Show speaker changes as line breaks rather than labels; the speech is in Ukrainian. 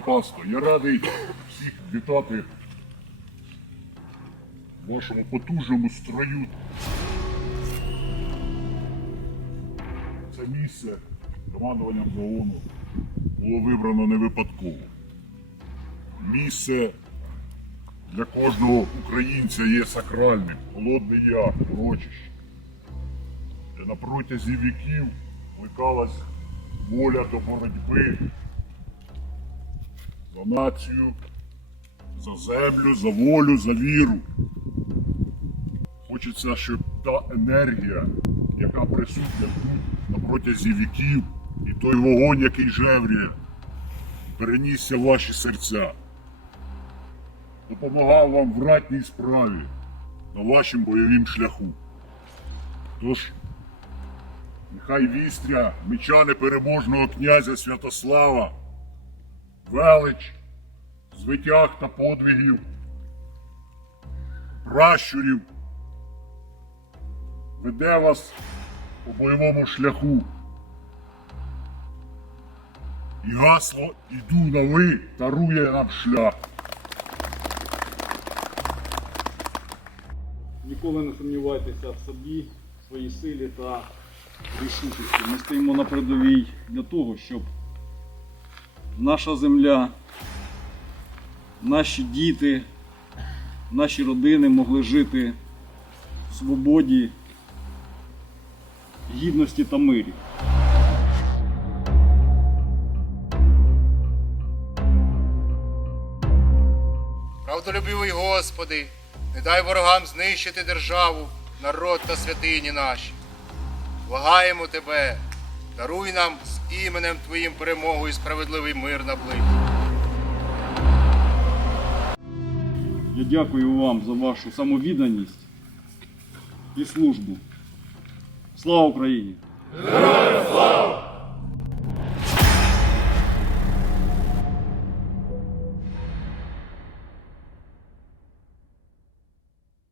часто. Я радий всіх вітати в вашому потужному строю. Це місце командуванням загону було вибрано не випадково. Місце для кожного українця є сакральним, холодний яр, урочище, де на протязі віків плекалась воля до боротьби за націю, за землю, за волю, за віру. Хочеться, щоб та енергія, яка присутня тут на протязі віків, і той вогонь, який жевріє, перенісся в ваші серця допомагав вам в ратній справі на вашому бойовім шляху. Тож, нехай вістря меча непереможного князя Святослава, велич, звитяг та подвигів, пращурів веде вас по бойовому шляху. І гасло «Іду на ви» тарує нам шлях.
Ніколи не сумнівайтеся в собі, в своїй силі та рішучості. Ми стоїмо на передовій для того, щоб наша земля, наші діти, наші родини могли жити в свободі, гідності та мирі.
Правдолюбивий Господи, не дай ворогам знищити державу, народ та святині наші. Благаємо Тебе, даруй нам з іменем Твоїм перемогу і справедливий мир наблизь.
Я дякую вам за вашу самовідданість і службу. Слава Україні!
Героям Слава!